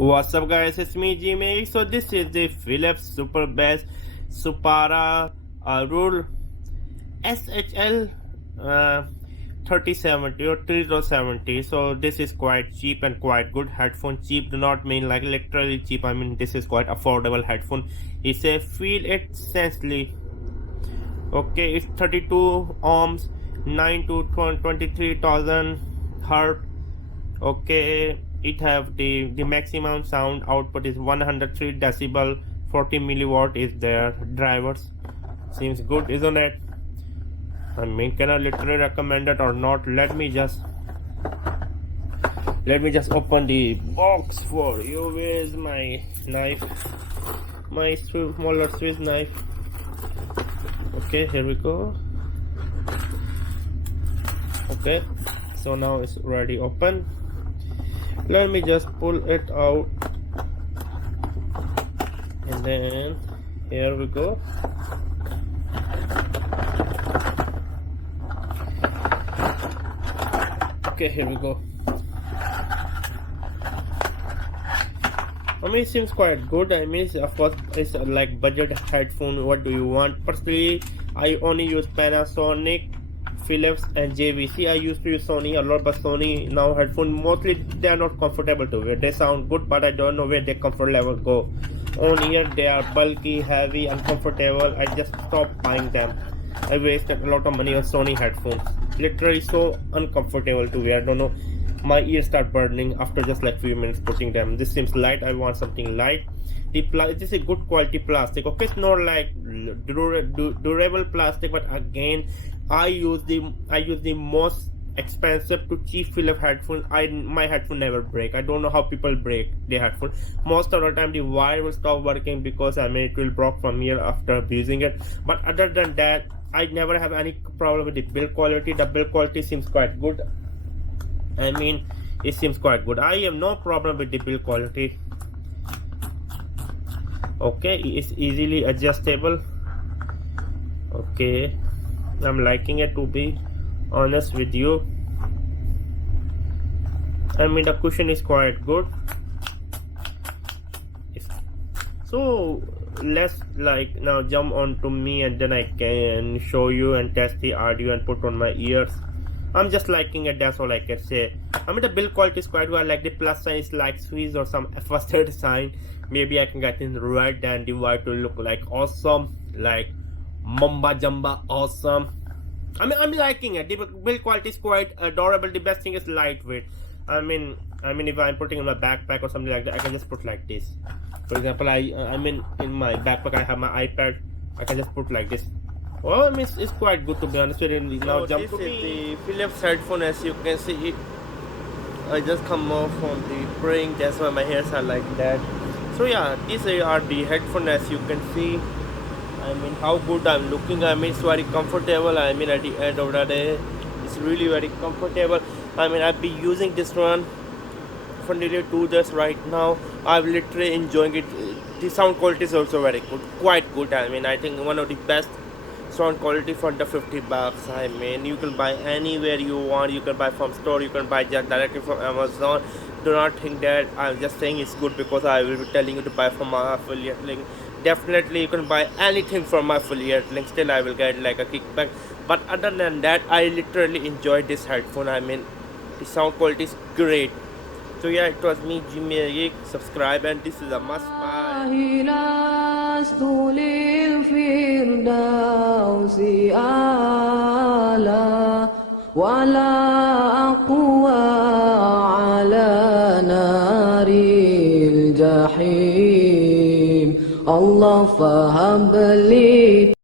What's up guys, it's me Jimmy. So this is the Philips Super Bass Supara Rule SHL 3070 or 3070. So this is quite cheap and quite good headphone. Cheap do not mean like literally cheap, I mean this is quite affordable headphone. It's a feel it sensely. Okay, it's 32 ohms, 9 to 23,000 hertz. Okay, it have the maximum sound output is 103 decibel, 40 milliwatt is their drivers. Seems good, isn't it? I mean, can I literally recommend it or not? Let me just open the box for you. Where's my knife, my smaller Swiss knife? Okay, here we go. Okay, so now it's already open. Let me just pull it out, and then here we go. Okay, here we go. I mean, it seems quite good. I mean, of course, it's like budget headphone. What do you want? Personally, I only use Panasonic, Philips and JVC. I used to use Sony a lot, but Sony now headphone mostly they are not comfortable to wear. They sound good, but I don't know where their comfort level go. On here they are bulky, heavy, uncomfortable. I just stopped buying them. I wasted a lot of money on Sony headphones. Literally so uncomfortable to wear. I don't know. My ears start burning after just like few minutes putting them. This seems light. I want something light. This is a good quality plastic. Okay, it's not like durable plastic, but again, I use the most expensive to cheap Philips headphone. My headphone never break. I don't know how people break their headphone. Most of the time the wire will stop working because I mean it will break from here after abusing it. But other than that, I never have any problem with the build quality. The build quality seems quite good. I mean, it seems quite good. I have no problem with the build quality. Okay, it's easily adjustable. Okay, I'm liking it, to be honest with you. I mean, the cushion is quite good. So let's like now jump on to me, and then I can show you and test the audio and put on my ears. I'm just liking it, that's all I can say. I mean, the build quality is quite good. Like the plus sign is like Swiss or some F-third sign. Maybe I can get in red and the white will look like awesome, like Mamba Jamba awesome. I mean, I'm liking it. The build quality is quite adorable. The best thing is lightweight. I mean, if I'm putting in my backpack or something like that, I can just put like this. For example, I mean, in my backpack I have my iPad. I can just put like this. Well, I mean, it's quite good, to be honest with you. Now jump to the Philips headphone. As you can see, I just come off from the spring. That's why my hairs are like that. So yeah, these are the headphones, as you can see. I mean, how good I'm looking. I mean, it's very comfortable. I mean, at the end of the day, it's really very comfortable. I mean, I've been using this one for nearly 2 days right now. I'm literally enjoying it. The sound quality is also very good, quite good. I mean, I think one of the best sound quality for the 50 bucks. I mean, you can buy anywhere you want. You can buy from store, you can buy just directly from Amazon. Do not think that I'm just saying it's good because I will be telling you to buy from my affiliate link. Definitely you can buy anything from my affiliate link, still I will get like a kickback. But other than that, I literally enjoyed this headphone. I mean, the sound quality is great. So yeah, it was me, Jimmy Geek. Subscribe, and this is a must buy. ولا أقوى على نار الجحيم الله فهب لي